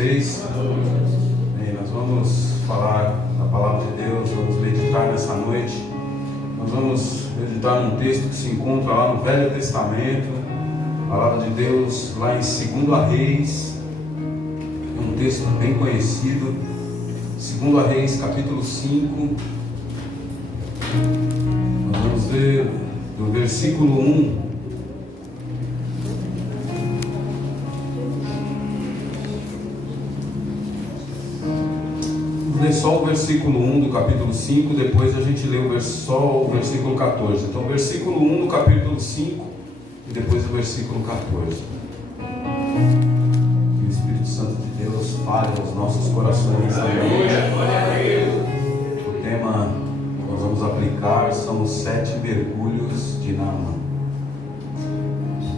vocês? Bem, nós vamos falar da palavra de Deus, vamos meditar nessa noite. Nós vamos meditar num texto que se encontra lá no Velho Testamento, a palavra de Deus lá em 2 Reis, é um texto bem conhecido, 2 Reis capítulo 5, nós vamos ver do versículo 1. Vamos ler só o versículo 1 do capítulo 5, depois a gente lê só o versículo 14. Então, versículo 1 do capítulo 5 e depois o versículo 14. Que o Espírito Santo de Deus fale aos nossos corações essa noite. O tema que nós vamos aplicar são os 7 mergulhos de Naamã.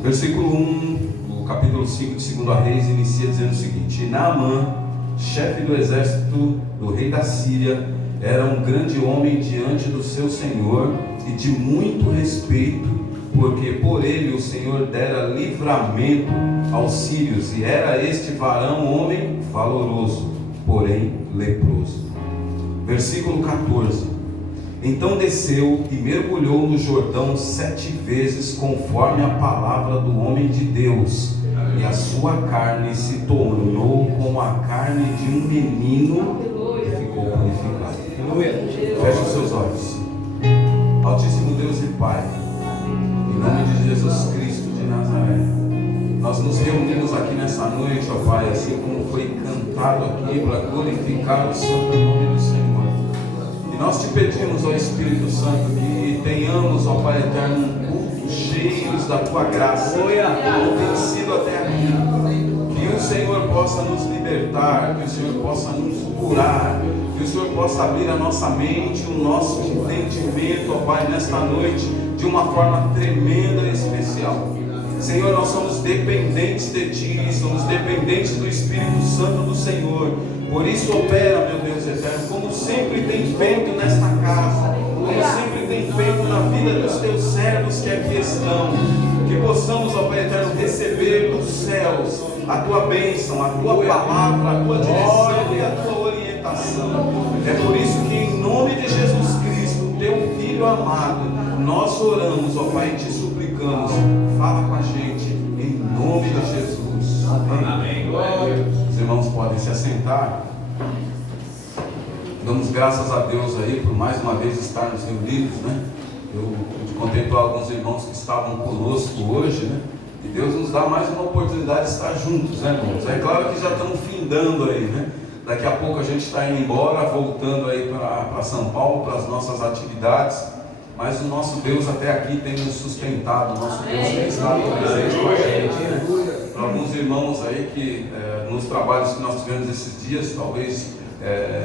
Versículo 1 do capítulo 5 de 2 Reis inicia dizendo o seguinte: Naamã, chefe do exército do rei da Síria, era um grande homem diante do seu senhor e de muito respeito, porque por ele o Senhor dera livramento aos sírios, e era este varão homem valoroso, porém leproso. Versículo 14: Então desceu e mergulhou no Jordão 7 vezes, conforme a palavra do homem de Deus, e a sua carne se tornou como a carne de um menino e ficou purificado. Feche os seus olhos. Altíssimo Deus e Pai, em nome de Jesus Cristo de Nazaré, nós nos reunimos aqui nessa noite, ó Pai, assim como foi cantado aqui, para glorificar o santo nome do Senhor. E nós te pedimos, ó Espírito Santo, que tenhamos, ó Pai eterno, um culto cheios da Tua graça, como tem sido até aqui. Que o Senhor possa nos libertar, que o Senhor possa nos curar, que o Senhor possa abrir a nossa mente, o nosso entendimento, ó Pai, nesta noite, de uma forma tremenda e especial. Senhor, nós somos dependentes de Ti, somos dependentes do Espírito Santo do Senhor. Por isso opera, meu Deus eterno, como sempre tem feito nesta casa, como sempre tem feito na vida dos Teus servos que aqui estão. Que possamos, ó Pai eterno, receber dos céus a Tua bênção, a Tua palavra, a Tua direção e a Tua orientação. É por isso que, em nome de Jesus Cristo, Teu Filho amado, nós oramos, ó Pai, e Te suplicamos. Fala com a gente, em nome de Jesus. Amém. Os irmãos podem se assentar. Damos graças a Deus aí por mais uma vez estarmos reunidos, né? Eu pude contemplar alguns irmãos que estavam conosco hoje, né? E Deus nos dá mais uma oportunidade de estar juntos, né, irmãos? É claro que já estamos findando aí, né? Daqui a pouco a gente está indo embora, voltando aí para São Paulo, para as nossas atividades. Mas o nosso Deus até aqui tem nos sustentado, o nosso Deus tem estado presente com a gente, né? Para alguns irmãos aí que nos trabalhos que nós tivemos esses dias, talvez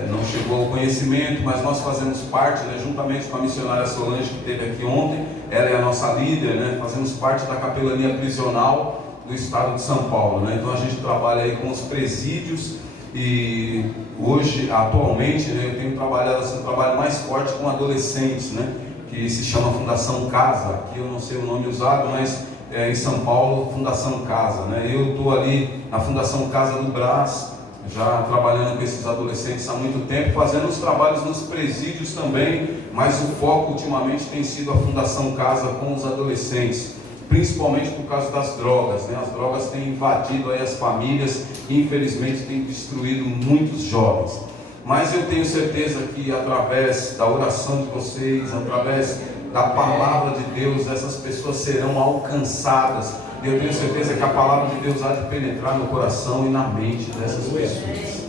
não chegou ao conhecimento, mas nós fazemos parte, né, juntamente com a missionária Solange, que esteve aqui ontem. Ela é a nossa líder, né? Fazemos parte da capelania prisional do estado de São Paulo, né? Então a gente trabalha aí com os presídios. E hoje, atualmente, né, eu tenho trabalhado assim, um trabalho mais forte com adolescentes, né, que se chama Fundação Casa. Aqui eu não sei o nome usado, mas em São Paulo, Fundação Casa, né? Eu estou ali na Fundação Casa do Brás, já trabalhando com esses adolescentes há muito tempo, fazendo os trabalhos nos presídios também, mas o foco ultimamente tem sido a Fundação Casa com os adolescentes, principalmente por causa das drogas, né? As drogas têm invadido aí as famílias e infelizmente têm destruído muitos jovens. Mas eu tenho certeza que através da oração de vocês, através da palavra de Deus, essas pessoas serão alcançadas. E eu tenho certeza que a palavra de Deus há de penetrar no coração e na mente dessas pessoas.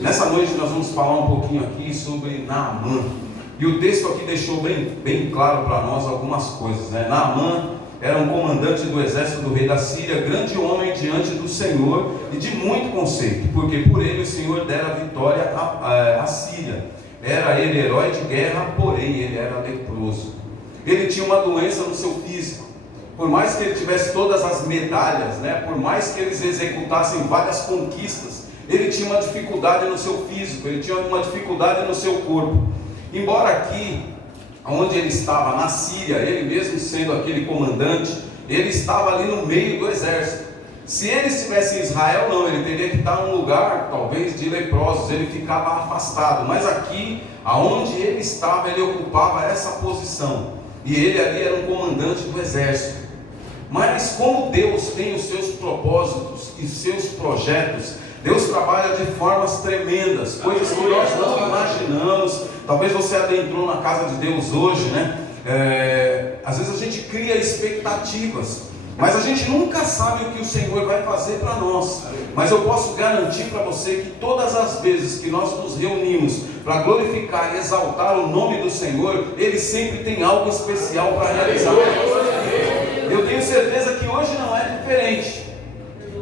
Nessa noite nós vamos falar um pouquinho aqui sobre Naamã. E o texto aqui deixou bem claro para nós algumas coisas, né? Naamã era um comandante do exército do rei da Síria, grande homem diante do Senhor e de muito conceito, porque por ele o Senhor dera vitória à Síria. Era ele herói de guerra, porém ele era leproso. Ele tinha uma doença no seu físico. Por mais que ele tivesse todas as medalhas, né, por mais que eles executassem várias conquistas, ele tinha uma dificuldade no seu físico, ele tinha uma dificuldade no seu corpo. Embora aqui, onde ele estava, na Síria, ele mesmo sendo aquele comandante, ele estava ali no meio do exército. Se ele estivesse em Israel, não, ele teria que estar num lugar, talvez, de leprosos, ele ficava afastado. Mas aqui, aonde ele estava, ele ocupava essa posição. E ele ali era um comandante do exército. Mas como Deus tem os seus propósitos e seus projetos, Deus trabalha de formas tremendas, coisas que nós não imaginamos. Talvez você adentrou na casa de Deus hoje, né? Às vezes a gente cria expectativas, mas a gente nunca sabe o que o Senhor vai fazer para nós. Mas eu posso garantir para você que todas as vezes que nós nos reunimos para glorificar e exaltar o nome do Senhor, Ele sempre tem algo especial para realizar. Eu tenho certeza que hoje não é diferente.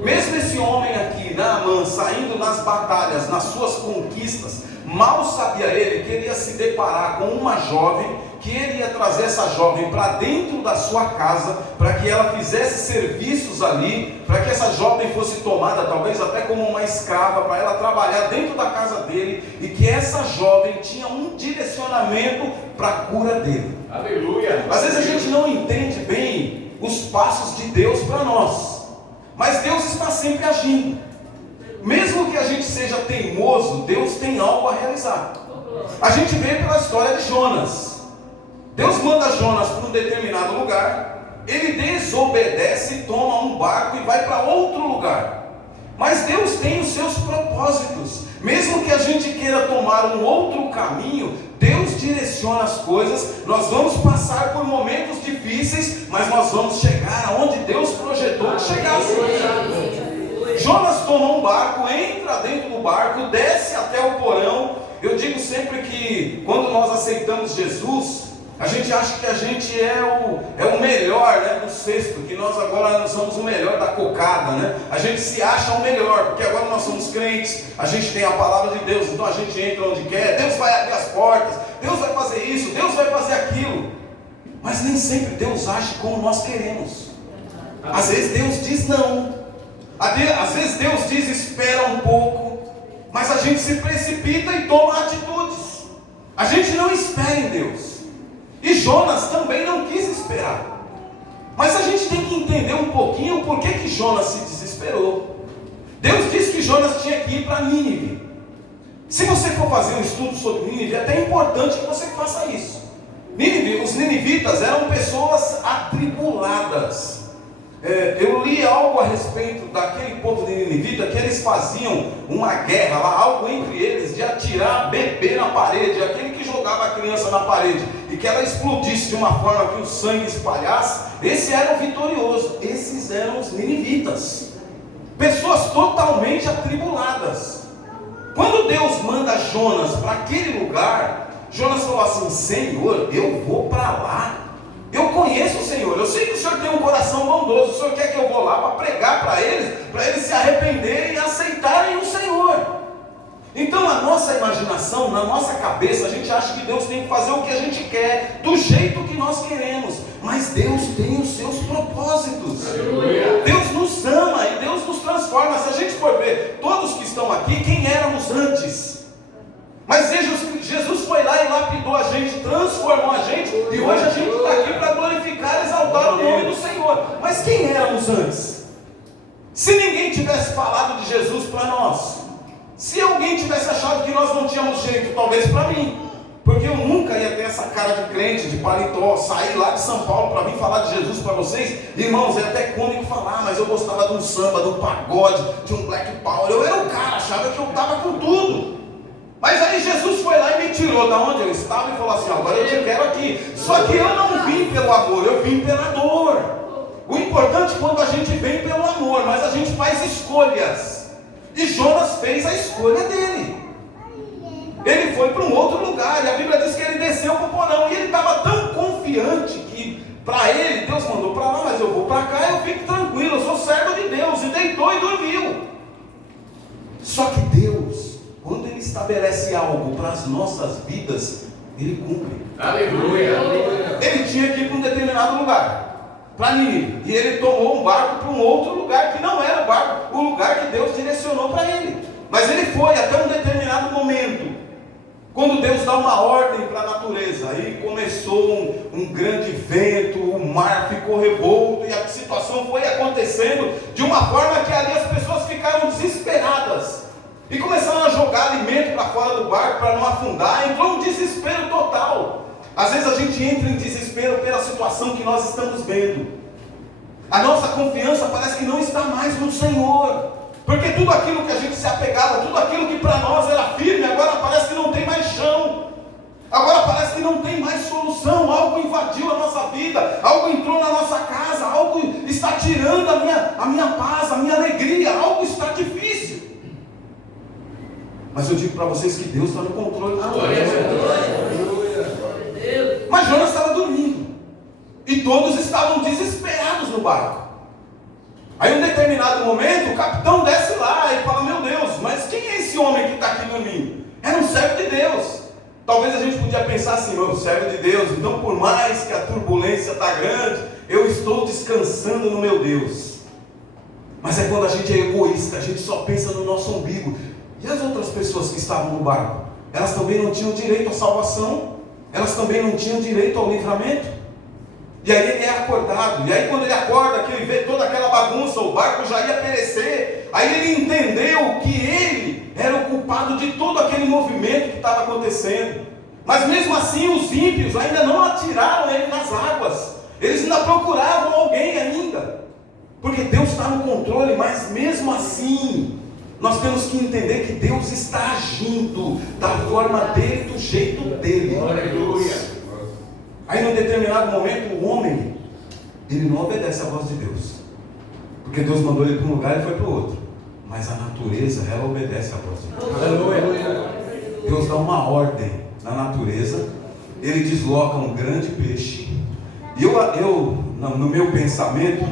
Mesmo esse homem aqui, Naamã, saindo nas batalhas, nas suas conquistas, mal sabia ele que ele ia se deparar com uma jovem, que ele ia trazer essa jovem para dentro da sua casa, para que ela fizesse serviços ali, para que essa jovem fosse tomada talvez até como uma escrava, para ela trabalhar dentro da casa dele, e que essa jovem tinha um direcionamento para a cura dele. Aleluia! Às vezes a gente não entende bem os passos de Deus para nós, mas Deus está sempre agindo. Mesmo que a gente seja teimoso, Deus tem algo a realizar. A gente vê pela história de Jonas. Deus manda Jonas para um determinado lugar, ele desobedece, toma um barco e vai para outro lugar. Mas Deus tem os seus propósitos. Mesmo que a gente queira tomar um outro caminho, Deus direciona as coisas. Nós vamos passar por momentos difíceis, mas nós vamos chegar aonde Deus projetou que chegássemos. Jonas toma um barco, entra dentro do barco, desce até o porão. Eu digo sempre que quando nós aceitamos Jesus, a gente acha que a gente é o melhor, né, do cesto, que nós agora somos o melhor da cocada, né? A gente se acha o melhor, porque agora nós somos crentes, a gente tem a palavra de Deus, então a gente entra onde quer, Deus vai abrir as portas, Deus vai fazer isso, Deus vai fazer aquilo. Mas nem sempre Deus age como nós queremos. Às vezes Deus diz não, às vezes Deus diz espera um pouco, mas a gente se precipita e toma atitudes. A gente não espera em Deus. E Jonas também não quis esperar. Mas a gente tem que entender um pouquinho por que Jonas se desesperou. Deus disse que Jonas tinha que ir para Nínive. Se você for fazer um estudo sobre Nínive, é até importante que você faça isso. Nínive, os ninivitas eram pessoas atribuladas. Eu li algo a respeito daquele povo de Ninivita, que eles faziam uma guerra lá, algo entre eles, de atirar bebê na parede, aquele que jogava a criança na parede, e que ela explodisse de uma forma que o sangue espalhasse, esse era o vitorioso. Esses eram os ninivitas, pessoas totalmente atribuladas. Quando Deus manda Jonas para aquele lugar, Jonas falou assim: Senhor, eu vou para lá. Eu conheço o Senhor, eu sei que o Senhor tem um coração bondoso, o Senhor quer que eu vou lá para pregar para eles se arrependerem e aceitarem o Senhor. Então, na nossa imaginação, na nossa cabeça, a gente acha que Deus tem que fazer o que a gente quer, do jeito que nós queremos, mas Deus tem os seus propósitos. Aleluia. Deus nos ama e Deus nos transforma. Se a gente for ver todos que estão aqui, quem éramos antes? Mas Jesus foi lá e lapidou a gente, transformou a gente, e hoje a gente está aqui para glorificar e exaltar o nome do Senhor. Mas quem éramos antes? Se ninguém tivesse falado de Jesus para nós, se alguém tivesse achado que nós não tínhamos jeito, talvez para mim, porque eu nunca ia ter essa cara de crente, de paletó, sair lá de São Paulo para vir falar de Jesus para vocês. Irmãos, é até cômico falar, mas eu gostava de um samba, de um pagode, de um black power. Eu era o cara, achava que eu estava com tudo. Mas aí Jesus foi lá e me tirou da onde eu estava e falou assim: agora eu te quero aqui. Só que eu não vim pelo amor, eu vim pela dor. O importante é quando a gente vem pelo amor, mas a gente faz escolhas. E Jonas fez a escolha dele. Ele foi para um outro lugar, e a Bíblia diz que ele desceu para o porão, e ele estava tão confiante que para ele, Deus mandou para lá, mas eu vou para cá, eu fico tranquilo, eu sou servo de Deus, e deitou e dormiu. Só que Deus, quando Ele estabelece algo para as nossas vidas, Ele cumpre. Aleluia! Ele tinha que ir para um determinado lugar, para Nínive, e ele tomou um barco para um outro lugar, que não era o lugar que Deus direcionou para ele. Mas ele foi até um determinado momento, quando Deus dá uma ordem para a natureza. Aí começou um grande vento, o mar ficou revolto, e a situação situação foi acontecendo de uma forma que ali as pessoas ficaram desesperadas e começaram a jogar alimento para fora do barco para não afundar. Entrou um desespero total. Às vezes a gente entra em desespero pela situação que nós estamos vendo. A nossa confiança parece que não está mais no Senhor, porque tudo aquilo que a gente se apegava, tudo aquilo que para nós era firme, agora parece que não tem mais chão. Agora parece que não tem mais solução. Algo invadiu a nossa vida, algo entrou na nossa casa, algo está tirando a minha paz, a minha alegria, algo está difícil. Mas eu digo para vocês que Deus está no controle de tudo. Mas Jonas estava dormindo e todos estavam desesperados no barco. Aí em um determinado momento o capitão desce lá e fala: meu Deus, mas quem é esse homem que está aqui dormindo? Era um servo de Deus. Talvez a gente podia pensar assim: meu, servo de Deus, então por mais que a turbulência está grande, eu estou descansando no meu Deus. Mas é quando a gente é egoísta, a gente só pensa no nosso umbigo. E as outras pessoas que estavam no barco? Elas também não tinham direito à salvação? Elas também não tinham direito ao livramento? E aí ele é acordado, e aí quando ele acorda, que ele vê toda aquela bagunça, o barco já ia perecer, aí ele entendeu que ele era o culpado de todo aquele movimento que estava acontecendo. Mas mesmo assim os ímpios ainda não atiraram ele nas águas, eles ainda procuravam alguém ainda, porque Deus está no controle. Mas mesmo assim, nós temos que entender que Deus está agindo da forma dele, do jeito dele. Aleluia. Aí num determinado momento o homem, ele não obedece à voz de Deus, porque Deus mandou ele para um lugar e foi para o outro. Mas a natureza, ela obedece à voz de Deus. Aleluia. Deus dá uma ordem na natureza, ele desloca um grande peixe. E eu no meu pensamento,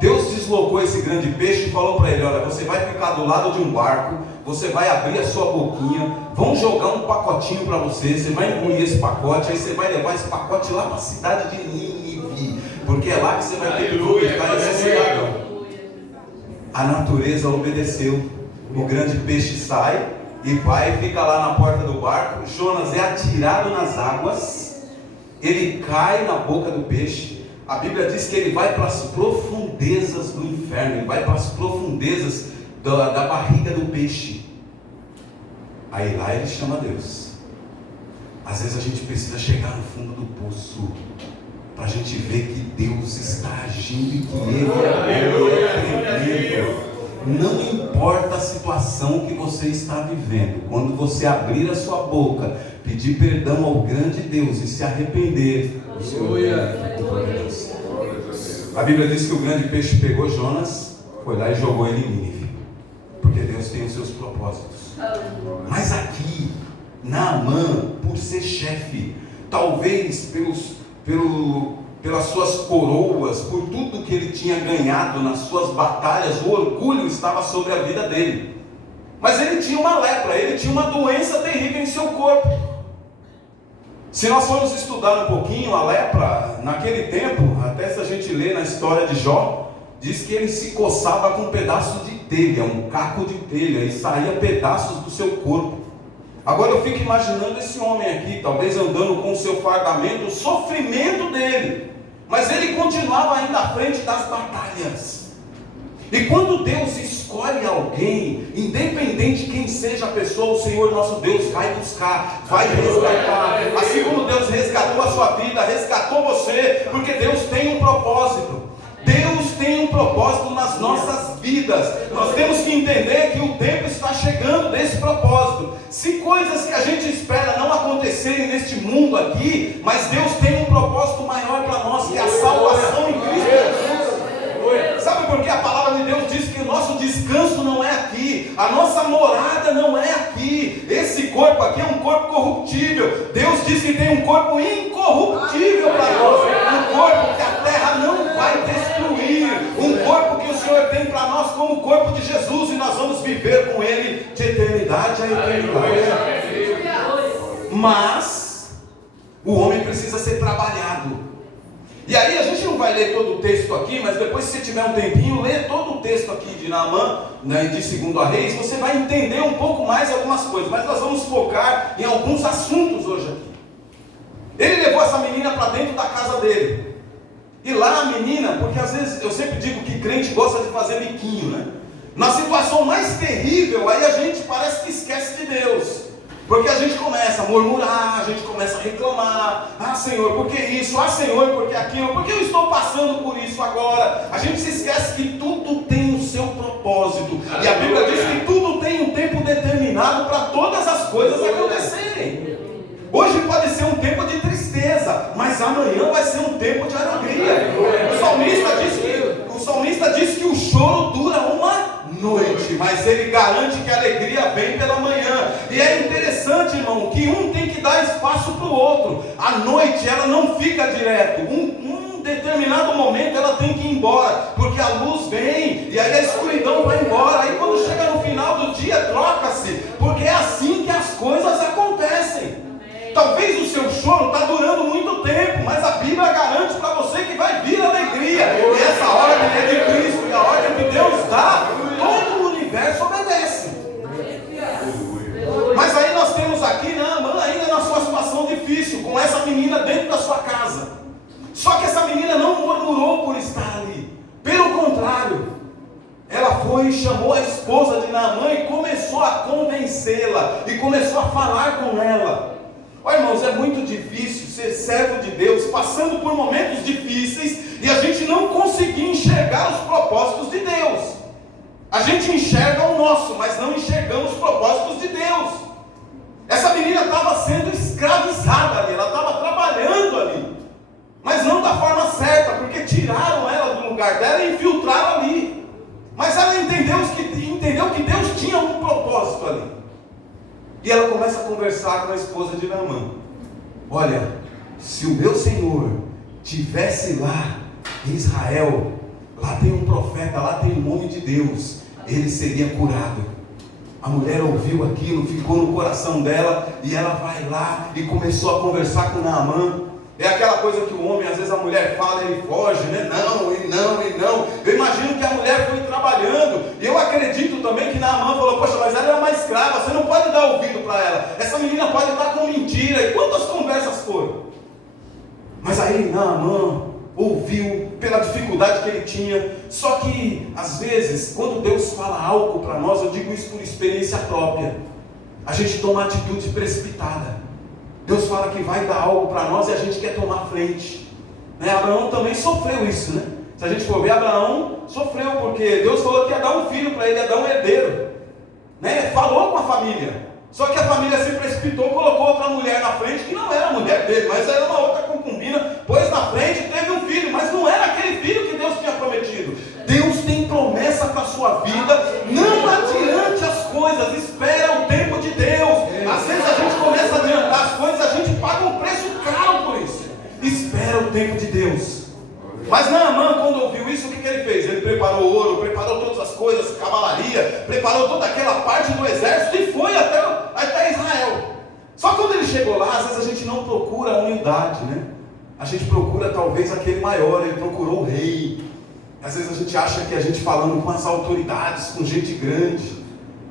Deus deslocou esse grande peixe e falou para ele: olha, você vai ficar do lado de um barco, você vai abrir a sua boquinha, vão jogar um pacotinho para você, você vai engolir esse pacote, aí você vai levar esse pacote lá para a cidade de Nínive, porque é lá que você vai ter que vomitar esse cidadão. A natureza obedeceu, o grande peixe sai e vai e fica lá na porta do barco. Jonas é atirado nas águas, ele cai na boca do peixe. A Bíblia diz que ele vai para as profundezas do inferno, ele vai para as profundezas da barriga do peixe. Aí lá ele chama Deus. Às vezes a gente precisa chegar no fundo do poço para a gente ver que Deus está agindo e que Ele é tremendo. Não importa a situação que você está vivendo, quando você abrir a sua boca, pedir perdão ao grande Deus e se arrepender, o Senhor A Bíblia diz que o grande peixe pegou Jonas, foi lá e jogou ele em Nínive, porque Deus tem os seus propósitos. Mas aqui, Naamã, por ser chefe, talvez pelas suas coroas, por tudo que ele tinha ganhado nas suas batalhas, o orgulho estava sobre a vida dele. Mas ele tinha uma lepra, ele tinha uma doença terrível em seu corpo. Se nós formos estudar um pouquinho a lepra, naquele tempo, até se a gente ler na história de Jó, diz que ele se coçava com um pedaço de telha, um caco de telha, e saía pedaços do seu corpo. Agora eu fico imaginando esse homem aqui, talvez andando com o seu fardamento, o sofrimento dele, mas ele continuava ainda à frente das batalhas. E quando Deus escolhe alguém, independente de quem seja a pessoa, o Senhor nosso Deus vai buscar, vai resgatar. Assim como Deus resgatou a sua vida, resgatou você, porque Deus tem um propósito. Deus tem um propósito nas nossas vidas. Nós temos que entender que o tempo está chegando desse propósito. Se coisas que a gente espera não acontecerem neste mundo aqui, mas Deus tem um propósito maior para nós, que é a salvação em Cristo Jesus. Sabe por que a palavra de Deus diz que o nosso descanso não é aqui, a nossa morada não é aqui? Esse corpo aqui é um corpo corruptível. Deus diz que tem um corpo incorruptível para nós, um corpo que a terra não vai destruir, um corpo que o Senhor tem para nós como o corpo de Jesus, e nós vamos viver com Ele de eternidade a eternidade. Mas o homem precisa ser trabalhado. E aí a gente não vai ler todo o texto aqui, mas depois, se você tiver um tempinho, lê todo o texto aqui de Naamã, de 2 Reis, você vai entender um pouco mais algumas coisas, mas nós vamos focar em alguns assuntos hoje aqui. Ele levou essa menina para dentro da casa dele, E lá a menina, porque às vezes eu sempre digo que crente gosta de fazer biquinho, né? Na situação mais terrível, aí a gente parece que esquece de Deus. Porque a gente começa a murmurar, a gente começa a reclamar. Ah, Senhor, por que isso? Ah, Senhor, por que aquilo? Por que eu estou passando por isso agora? A gente se esquece que tudo tem o seu propósito. E a Bíblia diz que tudo tem um tempo determinado para todas as coisas acontecerem. Hoje pode ser um tempo de tristeza, mas amanhã vai ser um tempo de alegria. O salmista diz que o choro dura uma noite, mas ele garante que a alegria vem pela manhã. E é interessante, irmão, que um tem que dar espaço para o outro. A noite ela não fica direto. Um determinado momento ela tem que ir embora, porque a luz vem e aí a escuridão vai embora. Aí quando chega no final do dia troca-se, porque é assim que as coisas acontecem. Talvez o seu choro está durando muito tempo, mas a Bíblia garante para você que vai vir alegria. E essa ordem é de Cristo, e a ordem que Deus dá, todo o universo obedece. Mas aí nós temos aqui Naamã ainda na sua situação difícil, com essa menina dentro da sua casa. Só que essa menina não murmurou por estar ali. Pelo contrário, ela foi e chamou a esposa de Naamã e começou a convencê-la, e começou a falar com ela. Olha, irmãos, é muito difícil ser servo de Deus, passando por momentos difíceis, e a gente não conseguir enxergar os propósitos de Deus. A gente enxerga o nosso, mas não enxergamos os propósitos de Deus. Essa menina estava sendo escravizada ali, ela estava trabalhando ali, mas não da forma certa, porque tiraram ela do lugar dela e infiltraram ali. Mas ela entendeu que Deus tinha um propósito ali. E ela começa a conversar com a esposa de Naamã. Olha, se o meu Senhor tivesse lá em Israel, lá tem um profeta, lá tem um homem de Deus, ele seria curado. A mulher ouviu aquilo, ficou no coração dela, e ela vai lá e começou a conversar com Naamã. É aquela coisa que o homem, às vezes a mulher fala, ele foge, né? Não, e não, e não. Eu imagino que a mulher foi trabalhando, e eu acredito também que Naamã falou, poxa, mas ela é uma escrava, você não pode dar ouvido para ela, essa menina pode estar com mentira. E quantas conversas foram? Mas aí Naamã ouviu pela dificuldade que ele tinha. Só que às vezes, quando Deus fala algo para nós, eu digo isso por experiência própria, a gente toma atitude precipitada. Deus fala que vai dar algo para nós e a gente quer tomar frente, né? Abraão também sofreu isso, né? Se a gente for ver, Abraão sofreu, porque Deus falou que ia dar um filho para ele, ia dar um herdeiro, né? Falou com a família, só que a família se precipitou, colocou outra mulher na frente, que não era a mulher dele, mas era uma outra concubina, pôs na frente e teve um filho, mas não era aquele filho que Deus tinha prometido. Deus tem promessa para a sua vida, não adiante as coisas, espera o tempo de Deus. Às vezes a gente começa a adiantar as coisas, a gente paga um preço caro por isso. Espera o tempo de Deus. Mas Naamã, quando ouviu isso, o que ele fez? Ele preparou ouro, preparou todas as coisas, cavalaria, preparou toda aquela parte do exército e foi até Israel. Só que quando ele chegou lá, às vezes a gente não procura a humildade, né? A gente procura talvez aquele maior, ele procurou o rei. Às vezes a gente acha que a gente falando com as autoridades, com gente grande.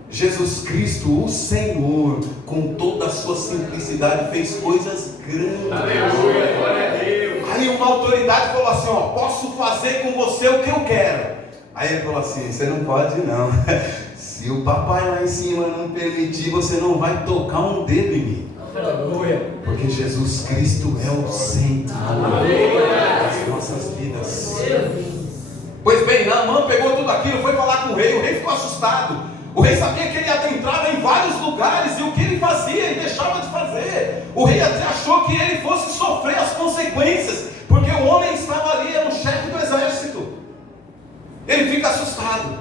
Jesus Cristo, o Senhor, com toda a sua simplicidade, fez coisas grandes. Aleluia, glória a Deus. Aí uma autoridade falou assim, ó, posso fazer com você o que eu quero. Aí ele falou assim, você não pode não. Se o papai lá em cima não permitir, você não vai tocar um dedo em mim. Aleluia. Porque Jesus Cristo é o Senhor das nossas vidas. Pois bem, Naamã pegou tudo aquilo, foi falar com o rei ficou assustado. O rei sabia que ele adentrava em vários lugares, e o que ele fazia, ele deixava de fazer. O rei até achou que ele fosse sofrer as consequências, porque o homem estava ali, era o chefe do exército. Ele fica assustado.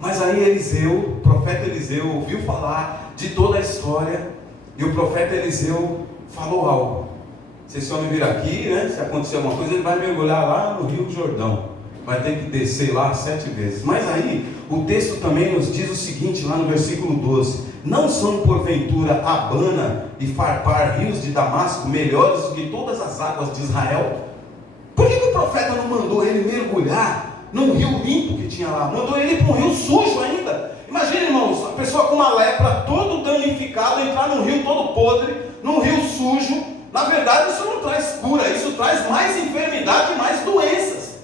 Mas aí Eliseu, o profeta Eliseu, ouviu falar de toda a história, e o profeta Eliseu falou algo. Se esse homem vir aqui, né, se acontecer alguma coisa, ele vai mergulhar lá no Rio Jordão. Vai ter que descer lá 7 vezes. Mas aí, o texto também nos diz o seguinte, lá no versículo 12. Não são porventura Abana e Farpar, rios de Damasco, melhores do que todas as águas de Israel? Por que o profeta não mandou ele mergulhar num rio limpo que tinha lá? Mandou ele para um rio sujo ainda. Imagina, irmãos, a pessoa com uma lepra todo danificado, entrar num rio todo podre, num rio sujo. Na verdade, isso não traz cura, isso traz mais enfermidade e mais doenças.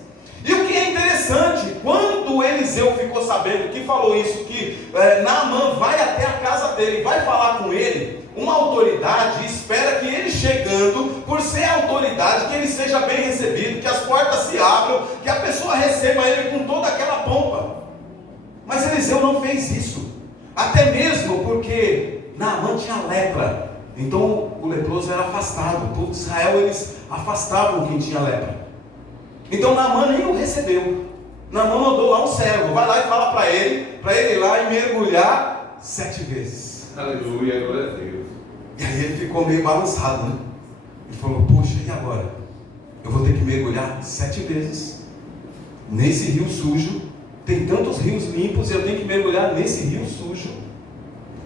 E o que é interessante, quando Eliseu ficou sabendo que falou isso, que Naamã vai até a casa dele, vai falar com ele, uma autoridade espera que ele chegando, por ser autoridade, que ele seja bem recebido, que as portas se abram, que a pessoa receba ele com toda aquela pompa. Mas Eliseu não fez isso, até mesmo porque Naamã tinha lepra. Então o leproso era afastado. O povo de Israel, eles afastavam quem tinha lepra. Então Naamã nem o recebeu. Naamã mandou lá um servo, vai lá e fala para ele ir lá e mergulhar 7 vezes. Aleluia, glória a Deus. E aí ele ficou meio balançado, né? Ele falou, poxa, e agora? Eu vou ter que mergulhar 7 vezes nesse rio sujo. Tem tantos rios limpos e eu tenho que mergulhar nesse rio sujo.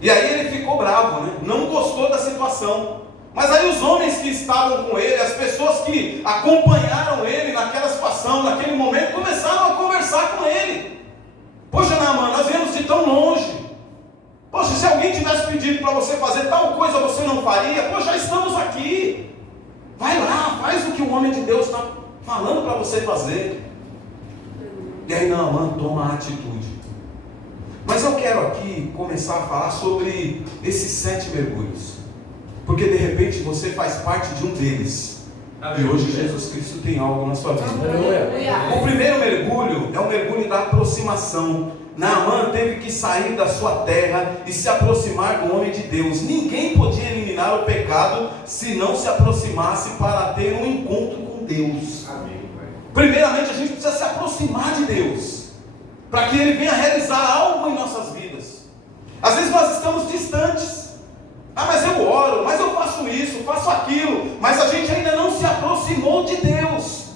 E aí ele ficou bravo, né? Não gostou da situação. Mas aí os homens que estavam com ele, as pessoas que acompanharam ele naquela situação, naquele momento, começaram a conversar com ele. Poxa, Naamã, nós viemos de tão longe. Poxa, se alguém tivesse pedido para você fazer tal coisa, você não faria? Poxa, já estamos aqui. Vai lá, faz o que o homem de Deus está falando para você fazer. E aí Naamã toma a atitude. Mas eu quero aqui começar a falar sobre esses 7 mergulhos. Porque de repente você faz parte de um deles. E hoje Jesus Cristo tem algo na sua vida. O primeiro mergulho é o mergulho da aproximação. Naamã teve que sair da sua terra e se aproximar do homem de Deus. Ninguém podia eliminar o pecado se não se aproximasse para ter um encontro com Deus. Amém. Primeiramente a gente precisa se aproximar de Deus, para que Ele venha realizar algo em nossas vidas. Às vezes nós estamos distantes. Mas eu oro, mas eu faço isso, faço aquilo, mas a gente ainda não se aproximou de Deus.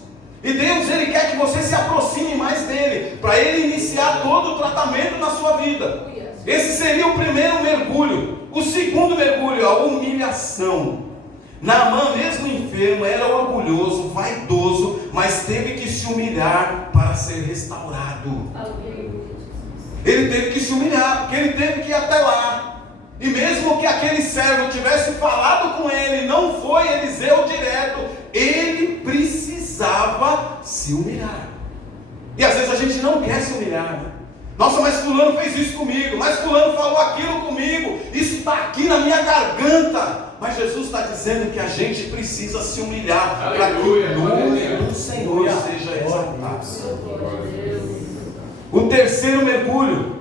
E Deus, Ele quer que você se aproxime mais dEle, para Ele iniciar todo o tratamento na sua vida. Esse seria o primeiro mergulho. O segundo mergulho, a humilhação. Naamã, mesmo enfermo, era orgulhoso, vaidoso, mas teve que se humilhar para ser restaurado. Ele teve que se humilhar, porque ele teve que ir até lá. E mesmo que aquele servo tivesse falado com ele, não foi Eliseu direto, ele precisava se humilhar. E às vezes a gente não quer se humilhar, né? Nossa, mas fulano fez isso comigo, mas fulano falou aquilo comigo, isso está aqui na minha garganta. Mas Jesus está dizendo que a gente precisa se humilhar, para que o nome do Senhor seja exaltado. O terceiro mergulho,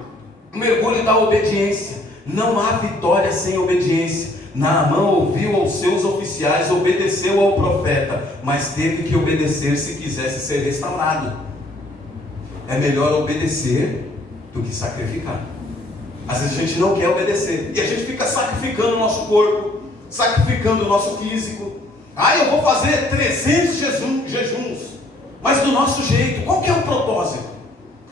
o mergulho da obediência. Não há vitória sem obediência. Naamã ouviu aos seus oficiais, obedeceu ao profeta, mas teve que obedecer se quisesse ser restaurado. É melhor obedecer do que sacrificar. Às vezes a gente não quer obedecer, e a gente fica sacrificando o nosso corpo, sacrificando o nosso físico. Eu vou fazer 300 jejuns, mas do nosso jeito. Qual que é o propósito?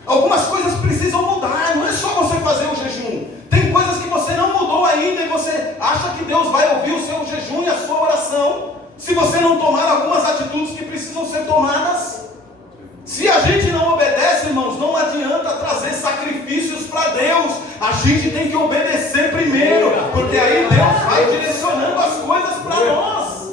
Algumas coisas precisam mudar, não é só você fazer o jejum. Tem coisas que você não mudou ainda, e você acha que Deus vai ouvir o seu jejum e a sua oração, se você não tomar algumas atitudes que precisam ser tomadas. Se a gente não obedece, irmãos, não adianta trazer sacrifícios para Deus. A gente tem que obedecer primeiro, porque aí Deus vai direcionando as coisas para nós.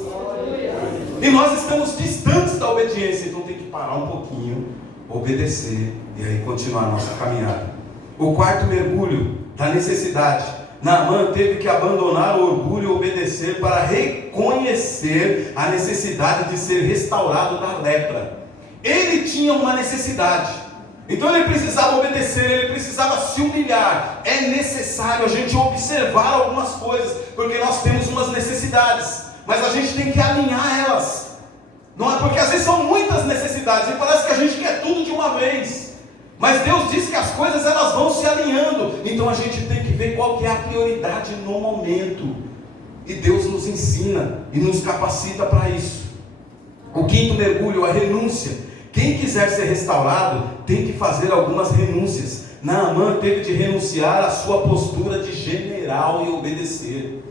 E nós estamos distantes da obediência, então tem que parar um pouquinho, obedecer e aí continuar a nossa caminhada. O quarto mergulho da necessidade. Naamã teve que abandonar o orgulho e obedecer para reconhecer a necessidade de ser restaurado da lepra. Ele tinha uma necessidade, então ele precisava obedecer, ele precisava se humilhar. É necessário a gente observar algumas coisas, porque nós temos umas necessidades, mas a gente tem que alinhar elas. Não é porque às vezes são muitas necessidades e parece que a gente quer tudo de uma vez. Mas Deus diz que as coisas elas vão se alinhando. Então a gente tem que ver qual que é a prioridade no momento. E Deus nos ensina e nos capacita para isso. O quinto mergulho, a renúncia. Quem quiser ser restaurado tem que fazer algumas renúncias. Naamã teve de renunciar à sua postura de general e obedecer.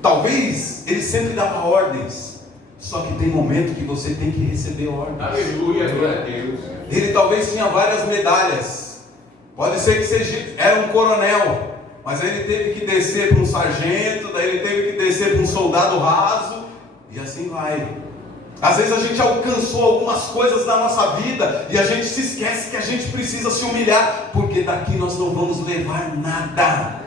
Talvez ele sempre dava ordens, só que tem momento que você tem que receber ordens. Aleluia, glória a Deus. Ele talvez tinha várias medalhas. Pode ser que era um coronel, mas aí ele teve que descer para um sargento, daí ele teve que descer para um soldado raso. E assim vai. Às vezes a gente alcançou algumas coisas na nossa vida e a gente se esquece que a gente precisa se humilhar, porque daqui nós não vamos levar nada.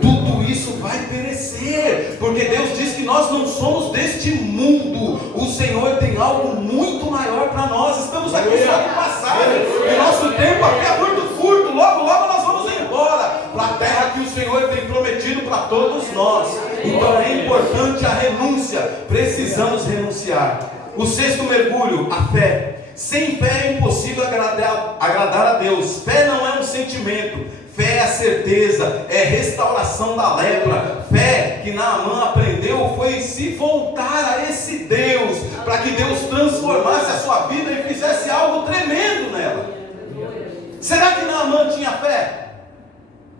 Tudo isso vai perecer, porque Deus diz que nós não somos deste mundo. O Senhor tem algo muito maior para nós. Estamos aqui só de passagem. O nosso tempo aqui é muito curto. Logo, logo nós vamos embora para a terra que o Senhor tem prometido para todos nós. Então é importante a renúncia. Precisamos renunciar. O 6º mergulho, a fé. Sem fé é impossível agradar a Deus. Fé não é um sentimento. Fé é a certeza, é restauração da lepra. Fé que Naamã aprendeu foi se voltar a esse Deus, para que Deus transformasse a sua vida e fizesse algo tremendo nela. Será que Naamã tinha fé?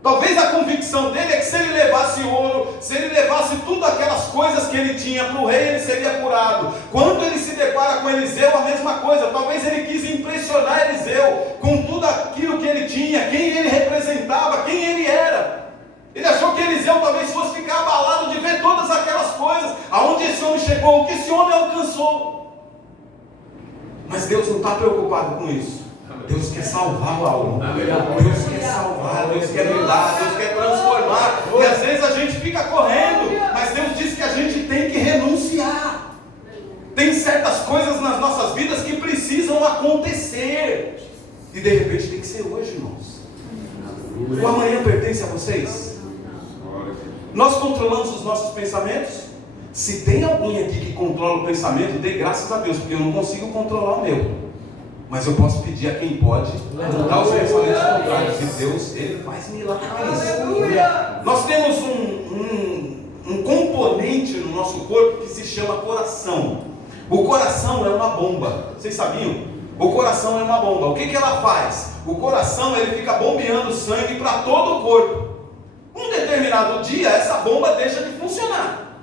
Talvez a convicção dele é que se ele levasse ouro, se ele levasse tudo aquelas coisas que ele tinha para o rei, ele seria curado. Quando ele se depara com Eliseu, a mesma coisa. Talvez ele quis impressionar Eliseu com tudo aquilo que ele tinha, quem ele representava, quem ele era. Ele achou que Eliseu talvez fosse ficar abalado de ver todas aquelas coisas, aonde esse homem chegou, o que esse homem alcançou. Mas Deus não está preocupado com isso. Deus quer salvar o alma. Deus quer salvar, Deus quer mudar, Deus quer transformar. E às vezes a gente fica correndo, mas Deus diz que a gente tem que renunciar. Tem certas coisas nas nossas vidas que precisam acontecer. E de repente tem que ser hoje, irmãos. O amanhã pertence a vocês. Nós controlamos os nossos pensamentos. Se tem alguém aqui que controla o pensamento, dê graças a Deus, porque eu não consigo controlar o meu. Mas eu posso pedir a quem pode mudar os pensamentos contrários. E Deus, Ele faz milagres. Nós temos um componente no nosso corpo que se chama coração. O coração é uma bomba. Vocês sabiam? O coração é uma bomba. O que ela faz? O coração, ele fica bombeando sangue para todo o corpo. Um determinado dia, essa bomba deixa de funcionar.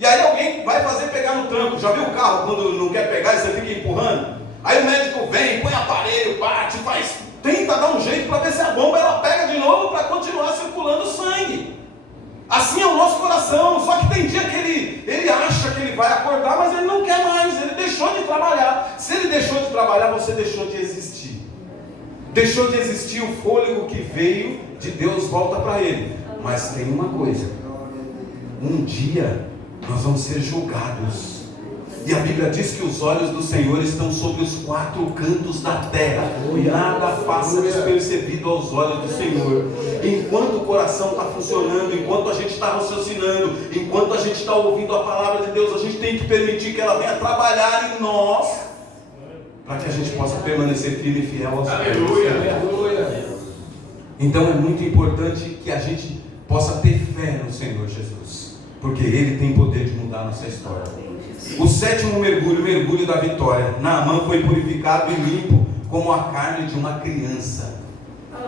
E aí alguém vai fazer pegar no tranco. Já viu o carro quando não quer pegar e você fica empurrando? Aí o médico vem, põe aparelho, bate, tenta dar um jeito para ver se a bomba ela pega de novo para continuar circulando sangue. Assim é o nosso coração. Só que tem dia que ele acha que ele vai acordar, mas ele não quer mais, ele deixou de trabalhar. Se ele deixou de trabalhar, você deixou de existir. Deixou de existir, o fôlego que veio de Deus volta para ele. Mas tem uma coisa: um dia nós vamos ser julgados. E a Bíblia diz que os olhos do Senhor estão sobre os 4 cantos da terra. Nada passa despercebido aos olhos do Senhor. Enquanto o coração está funcionando, enquanto a gente está raciocinando, enquanto a gente está ouvindo a palavra de Deus, a gente tem que permitir que ela venha trabalhar em nós, para que a gente possa permanecer firme e fiel aos Senhor. Então é muito importante que a gente possa ter fé no Senhor Jesus, porque Ele tem poder de mudar a nossa história. O 7º mergulho, o mergulho da vitória. Naamã foi purificado e limpo como a carne de uma criança.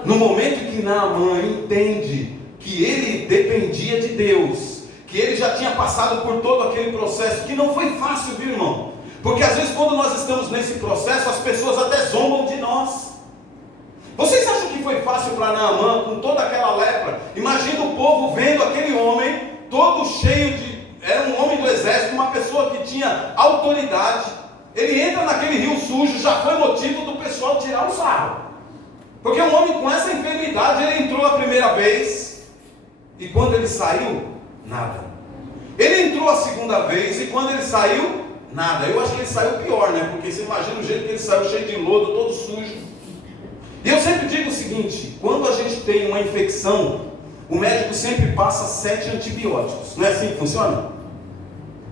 No momento que Naamã entende que ele dependia de Deus, que ele já tinha passado por todo aquele processo, que não foi fácil, viu, irmão? Porque às vezes quando nós estamos nesse processo, as pessoas até zombam de nós. Vocês acham que foi fácil para Naamã, com toda aquela lepra? Imagina o povo vendo aquele homem todo cheio de... Era um homem do exército, uma pessoa que tinha autoridade. Ele entra naquele rio sujo, já foi motivo do pessoal tirar o sarro. Porque um homem com essa enfermidade, ele entrou a primeira vez, e quando ele saiu, nada. Ele entrou a segunda vez, e quando ele saiu, nada. Eu acho que ele saiu pior, né? Porque você imagina o jeito que ele saiu, cheio de lodo, todo sujo. E eu sempre digo o seguinte: quando a gente tem uma infecção, o médico sempre passa 7 antibióticos. Não é assim que funciona?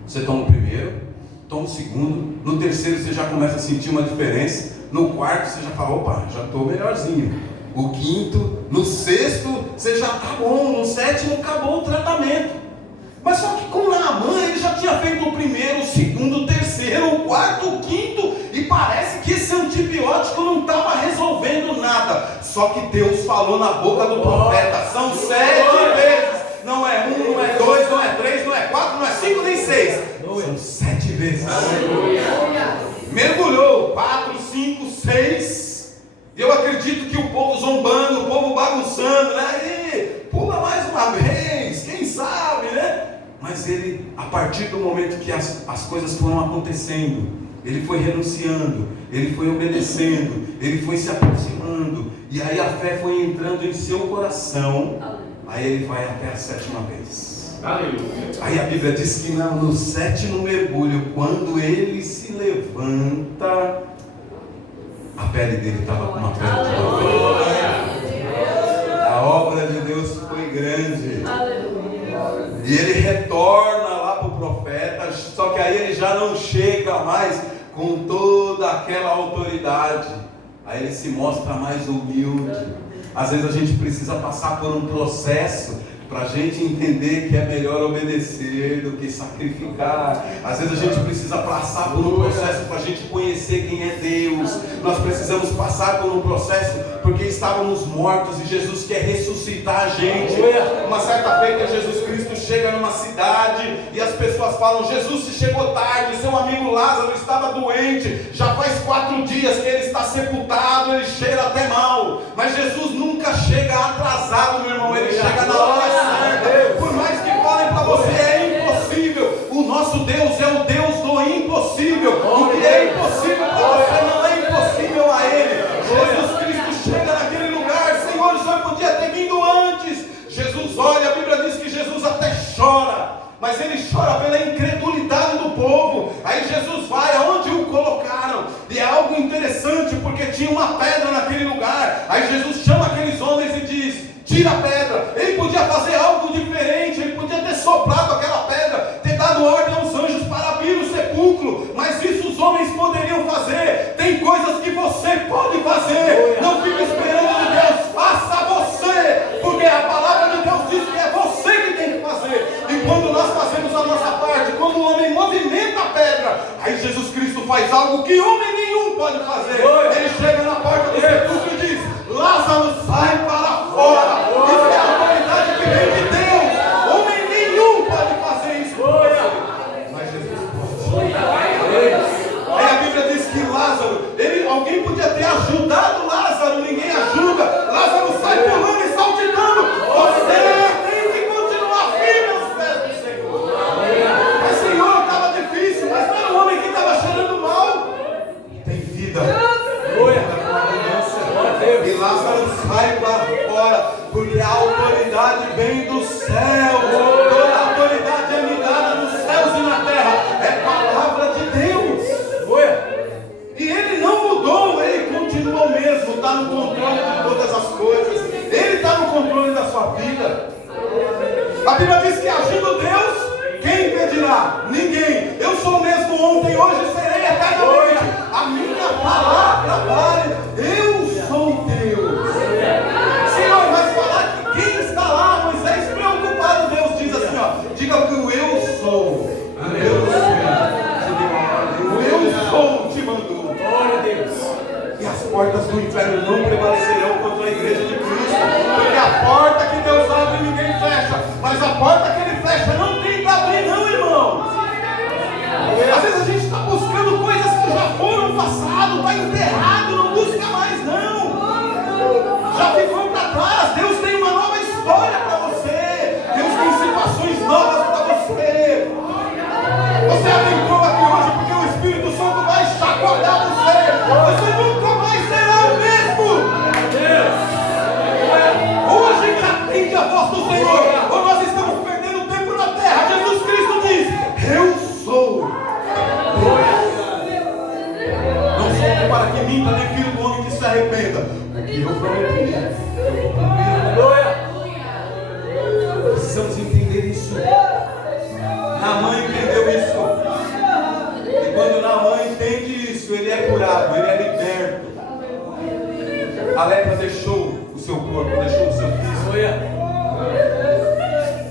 Você toma o primeiro, toma o segundo, no terceiro você já começa a sentir uma diferença, no quarto você já fala, opa, já estou melhorzinho. O quinto, no sexto você já está bom, no sétimo acabou o tratamento. Mas só que com Naamã ele já tinha feito o primeiro, o segundo, o terceiro, o quarto, o quinto, e parece que esse antibiótico não estava resolvendo nada. Só que Deus falou na boca do profeta, são 7 vezes. Não é 1, não é 2, não é 3, não é 4, não é 5, nem 6. São 7 vezes. Mergulhou 4, 5, 6. E eu acredito que o povo zombando, o povo bagunçando, né? E pula mais uma vez, quem sabe, né? Mas Mas ele, a partir do momento que as coisas foram acontecendo, ele foi renunciando, ele foi obedecendo, ele foi se aproximando, e aí a fé foi entrando em seu coração. Aí ele vai até a 7ª vez. Aleluia. Aí a Bíblia diz que no 7º mergulho, quando ele se levanta, a pele dele estava com uma pele de ouro. A obra de Deus foi grande. E ele retorna lá para o profeta, só que aí ele já não chega mais com toda aquela autoridade. Aí ele se mostra mais humilde. Às vezes a gente precisa passar por um processo para a gente entender que é melhor obedecer do que sacrificar. Às vezes a gente precisa passar por um processo para a gente conhecer quem é Deus. Nós precisamos passar por um processo porque estávamos mortos e Jesus quer ressuscitar a gente. Uma certa feita Jesus Cristo chega numa cidade e as pessoas falam: Jesus, se chegou tarde, seu amigo Lázaro estava doente, já faz 4 dias que ele está sepultado, ele cheira até mal. Mas Jesus nunca chega atrasado, meu irmão, ele chega na hora certa. Por mais que falem para você é impossível, o nosso Deus é o Deus do impossível. O que é impossível para você não é impossível a ele. Jesus Cristo chega naquele lugar: Senhor, o Senhor podia ter vindo antes. Jesus olha, a Bíblia diz que Jesus até chora, mas ele chora pela incredulidade do povo. Aí Jesus vai aonde o colocaram, e é algo interessante porque tinha uma pedra naquele lugar. Aí Jesus chama aqueles homens e diz: tira a pedra. Ele podia fazer algo diferente, ele podia ter soprado aquela pedra, ter dado ordem aos anjos para abrir o sepulcro, mas isso os homens poderiam fazer. Tem coisas que você pode fazer, não fique esperando que Deus faça você, porque a palavra de Deus diz que é você que tem que fazer. E quando nós fazemos a nossa parte, quando o homem movimenta a pedra, aí Jesus Cristo faz algo que homem nenhum pode fazer. Ele chega na porta do sepulcro e diz: Lázaro, sai para fora. Isso é a autoridade que vem de Deus. Homem nenhum pode fazer isso. Mas Jesus pode. Aí a Bíblia diz que Lázaro, alguém podia ter ajudado Lázaro, ninguém ajuda. Lázaro sai pulando e saltitando. Você tem que continuar firme aos pés do Senhor. Mas Senhor, estava difícil, mas não era um homem que estava cheirando mal. Tem vida. E Lázaro sai para fora, porque a autoridade vem do céu. Toda a autoridade é me dada nos céus e na terra. É palavra de Deus. E ele não mudou, ele continua o mesmo. Está no controle de todas as coisas. Ele está no controle da sua vida. A Bíblia diz que agindo Deus, quem impedirá? Ninguém. Eu sou o mesmo ontem, hoje e serei eternamente. A minha palavra vale. Eu sou Deus. Senhor, mas falar que quem está lá, Moisés preocupado, Deus diz assim, ó: diga que o eu sou. O eu sou te mandou. E as portas do inferno não prevalecerão contra a igreja de Cristo, porque a porta que Deus abre ninguém fecha, mas a porta que ele fecha não tem que abrir, não, irmão. Às vezes a gente está buscando coisas que já foram passado, está enterrado, não busca mais, não. Já ficou para trás. Deus tem uma nova história para você. Deus tem situações novas para você. Você adentrou aqui hoje porque o Espírito Santo vai chacoalhar você. Você nunca mais será o mesmo. Hoje que atende a voz do Senhor, ou nós estamos perdendo tempo na terra. Jesus Cristo diz: eu sou. Não sou homem para que minta, nem filho do homem que se arrependa. O que eu prometi, eu vou cumprir. Precisamos entender isso. Naamã entendeu isso. E quando Naamã entende isso, ele é curado, ele é liberto. A lepra deixou o seu corpo, deixou o seu físico.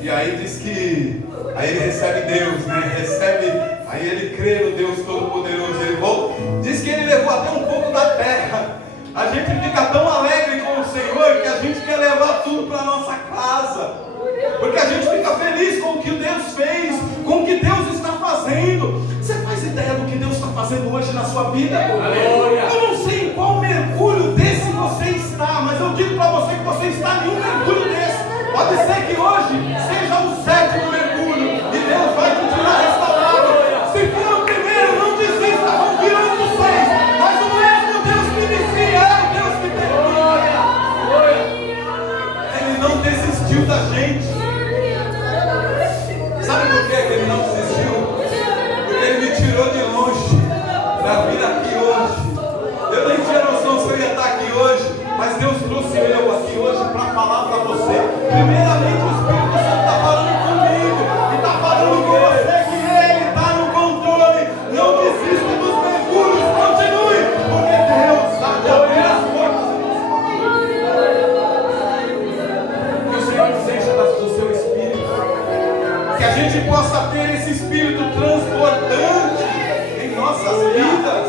E aí diz que aí ele recebe Deus, né? Aí ele crê no Deus Todo-Poderoso. Ele volta. Diz que ele levou até um pouco da terra. A gente fica tão alegre com o Senhor que a gente quer levar tudo para a nossa casa. Porque a gente fica feliz com o que Deus fez, com o que Deus está fazendo. Você faz ideia do que Deus está fazendo hoje na sua vida? Aleluia. Eu não sei em qual mergulho desse você está, mas eu digo para você que você está em um mergulho desse. Pode ser que hoje seja o 7º mergulho, e Deus desistiu da gente. Sabe por que Ele não desistiu? Porque Ele me tirou de longe para vir aqui hoje. Eu nem tinha noção se eu ia estar aqui hoje, mas Deus trouxe eu aqui hoje para falar para você. Primeiramente, o Espírito Santo está falando comigo e está falando com você que Ele está no controle. Não desista dos mergulhos, continue, porque Deus está de abrir as portas. Que o Senhor nos encha do seu Espírito, que a gente possa ter esse Espírito transbordante em nossas vidas.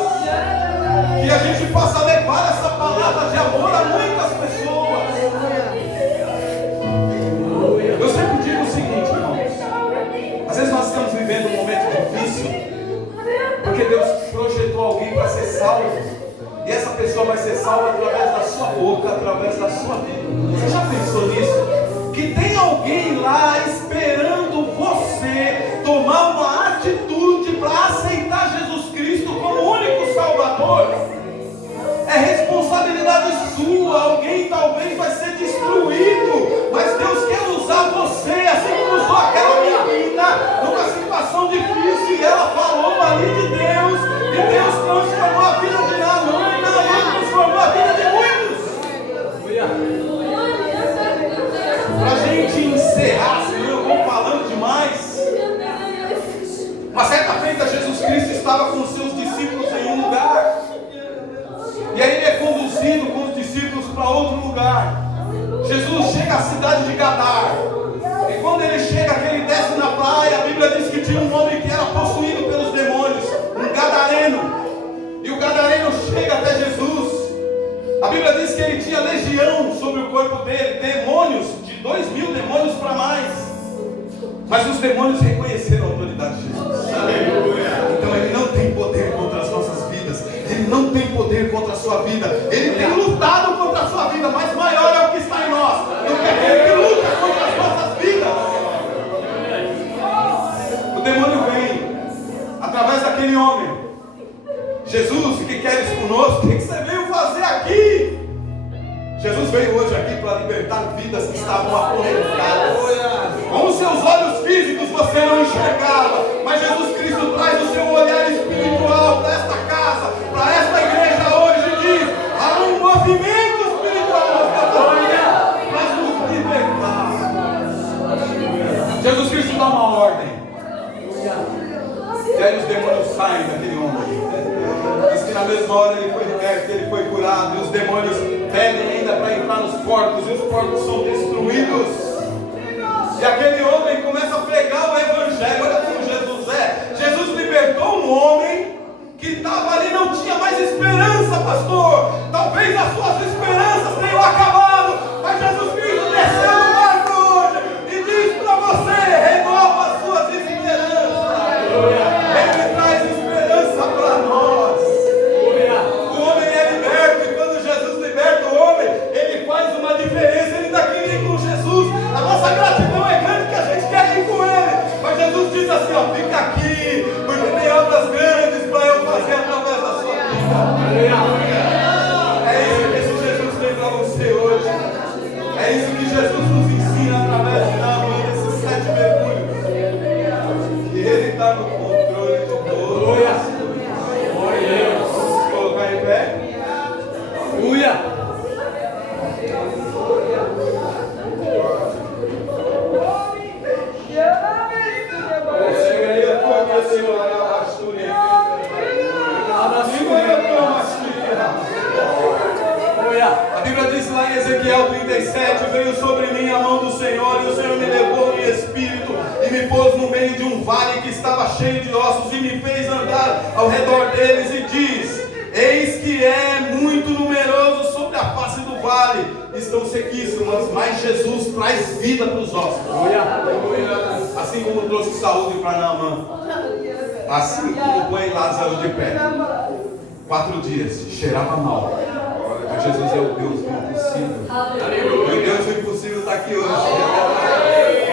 Que a gente possa levar essa palavra de amor a muitas pessoas. Eu sempre digo o seguinte, irmãos. Às vezes nós estamos vivendo um momento difícil, porque Deus projetou alguém para ser salvo. E essa pessoa vai ser salva através da sua boca, através da sua vida. Você já pensou nisso? Que tem alguém lá esperando você tomar uma atitude para aceitar Jesus Cristo como o único Salvador. É responsabilidade sua. Alguém talvez vai ser destruído, mas Deus quer usar você, assim como usou aquela menina numa situação difícil, e ela falou ali de Deus, e Deus transformou a vida de Naamã, e Naamã transformou a vida de muitos. Para a gente encerrar, senhor, eu vou falando demais. Uma certa feita, Jesus Cristo estava com os seus discípulos em um lugar. E aí ele é conduzido com os discípulos para outro lugar. Jesus chega à cidade de Gadar. E quando ele chega, que ele desce na praia, a Bíblia diz que tinha um homem que era possuído pelos demônios, um gadareno. E o gadareno chega até Jesus. A Bíblia diz que ele tinha legião sobre o corpo dele, demônios, de 2.000 demônios para mais. Mas os demônios reconheceram a autoridade de Jesus. Aleluia. Então ele não tem poder contra as nossas vidas. Ele não tem poder contra a sua vida. Ele tem lutado contra a sua vida, mas maior é o que está em nós do que aquele que luta contra as nossas vidas. O demônio vem através daquele homem. Jesus, o que queres conosco? O que você veio fazer aqui? Jesus veio hoje aqui para libertar vidas que estavam acorrentadas. Com os seus olhos físicos você não enxergava, mas Jesus Cristo traz o seu olhar espiritual para esta casa, para esta igreja hoje, e diz: há um movimento espiritual para nos libertar. Jesus Cristo dá uma ordem, e aí os demônios saem daquele homem. Diz que na mesma hora ele foi liberto, ele foi curado, e os demônios pedem ainda para entrar nos porcos, e os porcos são destruídos. E aquele homem começa a pregar o evangelho. Olha como Jesus é. Jesus libertou um homem que estava ali, não tinha mais esperança, pastor. Talvez as suas esperanças tenham acabado, mas Jesus Cristo desceu do barco hoje e diz para você: renova as suas esperanças. Ele traz esperança para nós. O homem é liberto, e quando Jesus liberta o homem, ele faz uma diferença. Ele está aqui com Jesus. A nossa gratidão é grande, que a gente quer ir com ele. Mas Jesus diz assim: ó, fica aqui, porque tem obras grandes para eu fazer através da sua vida. É isso que Jesus tem para você hoje. É isso que Jesus nos ensina através de Naamã, desses 7 mergulhos. Que ele está no controle de tudo. Vamos colocar em pé. Aleluia. A Bíblia diz lá em Ezequiel 37: veio sobre mim a mão do Senhor, e o Senhor me levou em espírito e me pôs no meio de um vale que estava cheio de ossos, e me fez andar ao redor deles, e diz: eis que é muito numeroso sobre a face do vale, estão sequíssimos, mas Jesus traz vida para os ossos. Assim como trouxe saúde para Naamã, assim como põe Lázaro de pé. 4 dias, cheirava mal. Mas Jesus é o Deus do impossível. E o Deus do impossível está aqui hoje.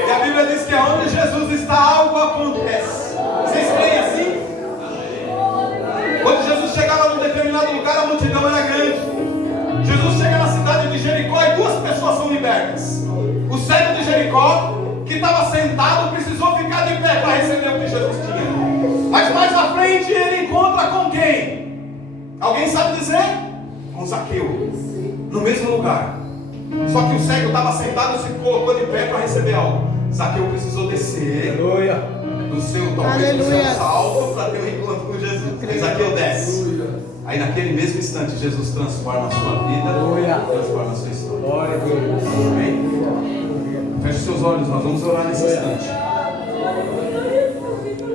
E a Bíblia diz que aonde Jesus está, algo acontece. Vocês creem assim? Quando Jesus chegava num determinado lugar, a multidão era grande. Jesus chega na cidade de Jericó e 2 pessoas são libertas. Os Jericó, que estava sentado, precisou ficar de pé para receber o que Jesus tinha. Mas mais à frente ele encontra com quem? Alguém sabe dizer? Com Zaqueu, no mesmo lugar. Só que o cego estava sentado e se colocou de pé para receber algo. Zaqueu precisou descer do seu, talvez do seu salto, para ter um encontro com Jesus. E Zaqueu desce. Aí naquele mesmo instante Jesus transforma a sua vida, transforma a sua história. Amém? Feche seus olhos, nós vamos orar nesse instante.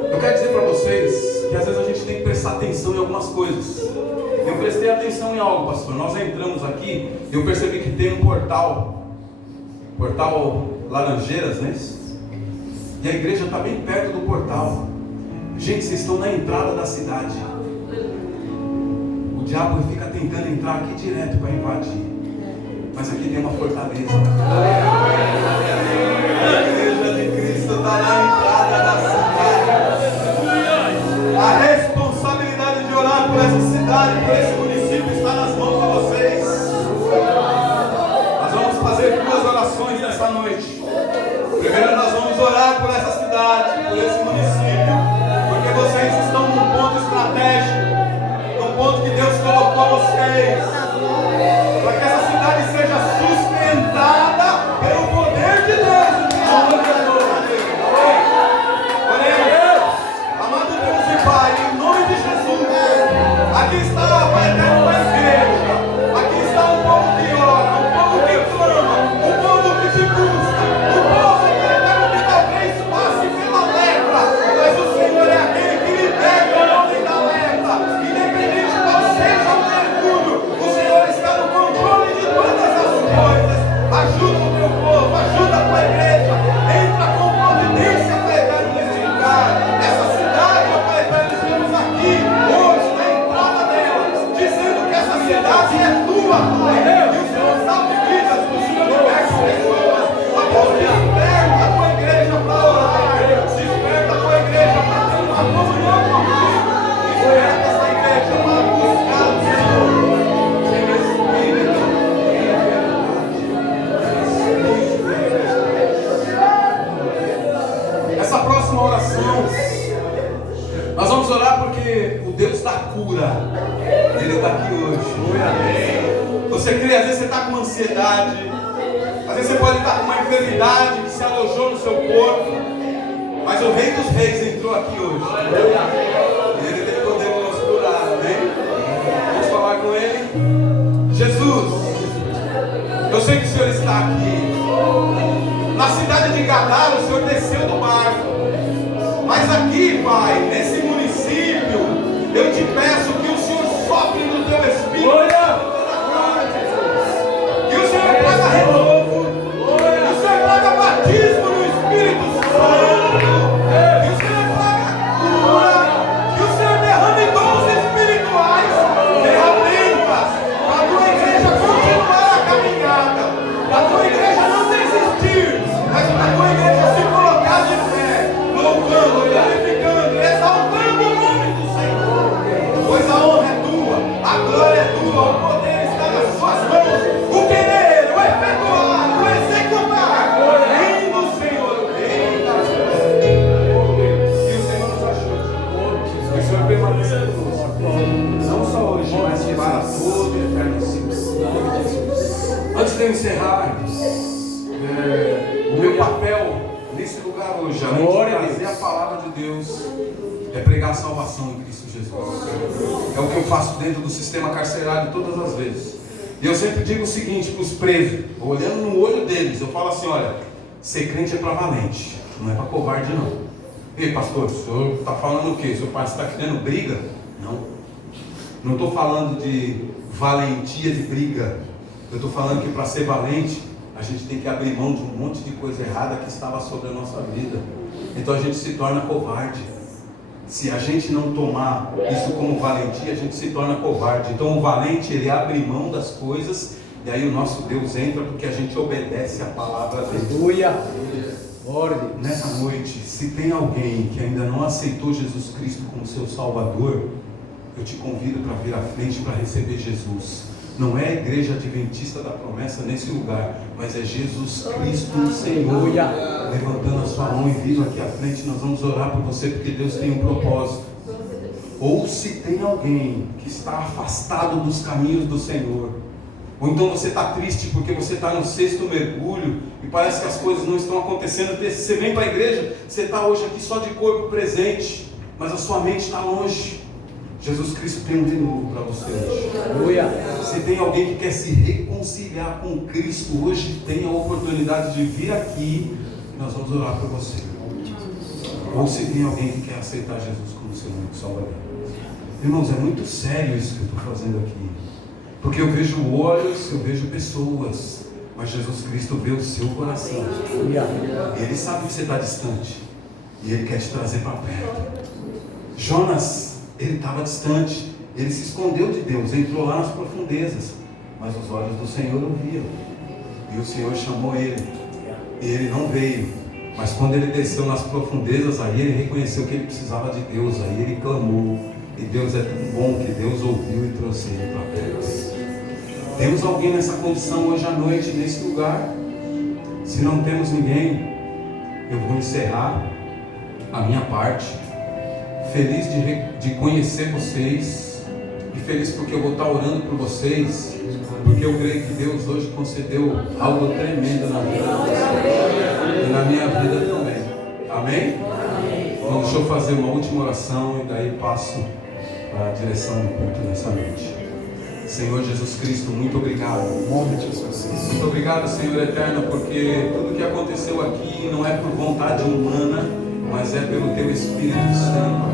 Eu quero dizer para vocês que às vezes a gente tem que prestar atenção em algumas coisas. Eu prestei atenção em algo, pastor. Nós entramos aqui e eu percebi que tem um portal Laranjeiras, né? E a igreja está bem perto do portal. Gente, vocês estão na entrada da cidade. O diabo fica tentando entrar aqui direto para invadir. Mas aqui tem uma fortaleza. A igreja de Cristo está na entrada da cidade. A responsabilidade de orar por essa cidade, por esse município, está nas mãos de vocês. Nós vamos fazer 2 orações nessa noite. Primeiro nós vamos orar por essa cidade, por esse município, porque vocês estão num ponto estratégico, num ponto que Deus colocou vocês, para que essa cidade seja sustentada pelo poder de Deus. Oremos. Amado Deus e Pai, em nome de Jesus, aqui está a Pai eterno da igreja, aqui está um povo que ora, um povo que clama, um povo que te busca, um povo que talvez passe pela lepra, mas o Senhor é aquele que liberta o homem da lepra, independente de qual seja o mergulho, o Senhor está no controle de todas as coisas. Ajuda o teu povo, ajuda a tua igreja, entra com providência, Pai eterno, neste lugar. Essa cidade, ó Pai eterno, estamos aqui hoje na entrada dela, dizendo que essa cidade é tua, Pai, e o Senhor salve vidas, o Senhor liberta pessoas. A Deus, desperta a tua igreja para orar, desperta a tua igreja para ter uma comunhão contigo, desperta essa igreja para buscar o Senhor em espírito e em verdade. Essa próxima oração, nós vamos orar porque o Deus da cura, Ele está aqui hoje. Você crê, às vezes você está com ansiedade, às vezes você pode estar com uma enfermidade que se alojou no seu corpo, mas o Rei dos Reis entrou aqui hoje. E Ele tem poder para nos curar, amém? Vamos falar com Ele. Jesus, eu sei que o Senhor está aqui. Na cidade de Gadara, o Senhor desceu do barco. Mas aqui, Pai, nesse município, eu te peço que o Senhor sopre no teu espírito. Que o Senhor traga renovo. Que o Senhor traga batismo no Espírito Santo. Que o Senhor traga cura. Que o Senhor derrame dons espirituais, ferramentas, para a tua igreja continuar a caminhada, para a tua igreja não desistir, mas para a tua igreja se colocar de pé, louvando, glorificando, exaltando o nome do Senhor. Pois a honra é tua, a glória é tua, o poder está nas suas mãos. O querer, o efetuar, o executar. Lindo Senhor, o Rei das glórias. Que o Senhor nos ajude. Que o Senhor permaneça conosco. Não só hoje, mas para todo e eterno ciclo. Antes de eu encerrar, o meu papel nesse lugar hoje, além de trazer a palavra de Deus, é pregar a salvação em Cristo Jesus. É o que eu faço dentro do sistema carcerário todas as vezes. E eu sempre digo o seguinte para os presos, olhando no olho deles, eu falo assim: olha, ser crente é para valente, não é para covarde não. Ei pastor, o senhor está falando o quê? O senhor está querendo briga? Não estou falando de valentia de briga. Eu estou falando que para ser valente, a gente tem que abrir mão de um monte de coisa errada que estava sobre a nossa vida. Então a gente se torna covarde. Se a gente não tomar isso como valentia, a gente se torna covarde. Então o valente, ele abre mão das coisas, e aí o nosso Deus entra porque a gente obedece a palavra dele. Aleluia. Nessa noite, se tem alguém que ainda não aceitou Jesus Cristo como seu Salvador, eu te convido para vir à frente para receber Jesus. Não é a igreja adventista da promessa nesse lugar, mas é Jesus Cristo, o Senhor, levantando a sua mão e vindo aqui à frente. Nós vamos orar por você, porque Deus tem um propósito. Ou se tem alguém que está afastado dos caminhos do Senhor, ou então você está triste porque você está no 6º mergulho e parece que as coisas não estão acontecendo. Você vem para a igreja, você está hoje aqui só de corpo presente, mas a sua mente está longe. Jesus Cristo tem um renovo para você hoje. Se tem alguém que quer se reconciliar com Cristo, hoje tem a oportunidade de vir aqui e nós vamos orar por você. Ou se tem alguém que quer aceitar Jesus como seu único Salvador. Irmãos, é muito sério isso que eu estou fazendo aqui, porque eu vejo olhos, eu vejo pessoas, mas Jesus Cristo vê o seu coração. Ele sabe que você está distante e Ele quer te trazer para perto. Jonas, ele estava distante, ele se escondeu de Deus, entrou lá nas profundezas, mas os olhos do Senhor o viam, e o Senhor chamou ele, e ele não veio. Mas quando ele desceu nas profundezas, aí ele reconheceu que ele precisava de Deus, aí ele clamou, e Deus é tão bom que Deus ouviu e trouxe ele para perto. Temos alguém nessa condição hoje à noite, nesse lugar? Se não temos ninguém, eu vou encerrar a minha parte, feliz de conhecer vocês, e feliz porque eu vou estar orando por vocês, porque eu creio que Deus hoje concedeu algo tremendo na vida de vocês, e na minha vida também. Amém? Então deixa eu fazer uma última oração e daí passo para a direção do culto nessa noite. Senhor Jesus Cristo, muito obrigado. Muito obrigado, Senhor eterno, porque tudo que aconteceu aqui não é por vontade humana, mas é pelo Teu Espírito Santo.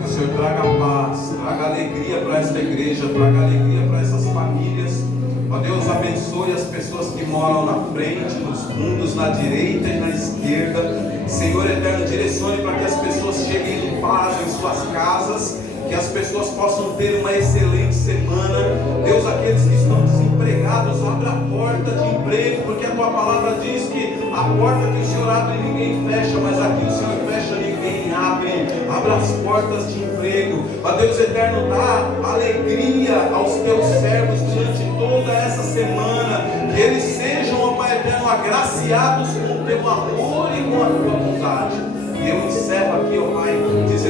Que o Senhor traga paz, traga alegria para esta igreja, traga alegria para essas famílias. Ó Deus, abençoe as pessoas que moram na frente, nos fundos, na direita e na esquerda. Senhor eterno, direcione para que as pessoas cheguem em paz em suas casas, que as pessoas possam ter uma excelente semana. Deus, aqueles que estão desempregados, abra a porta de emprego, porque a Tua palavra diz que a porta que o Senhor abre ninguém fecha, mas aqui o Senhor fecha ninguém abre. Abra as portas de emprego. Ó Deus eterno, dá alegria aos Teus servos durante toda essa semana, que eles sejam, ó Pai eterno, agraciados com o Teu amor e com a Tua bondade. E eu encerro aqui, ó Pai, dizendo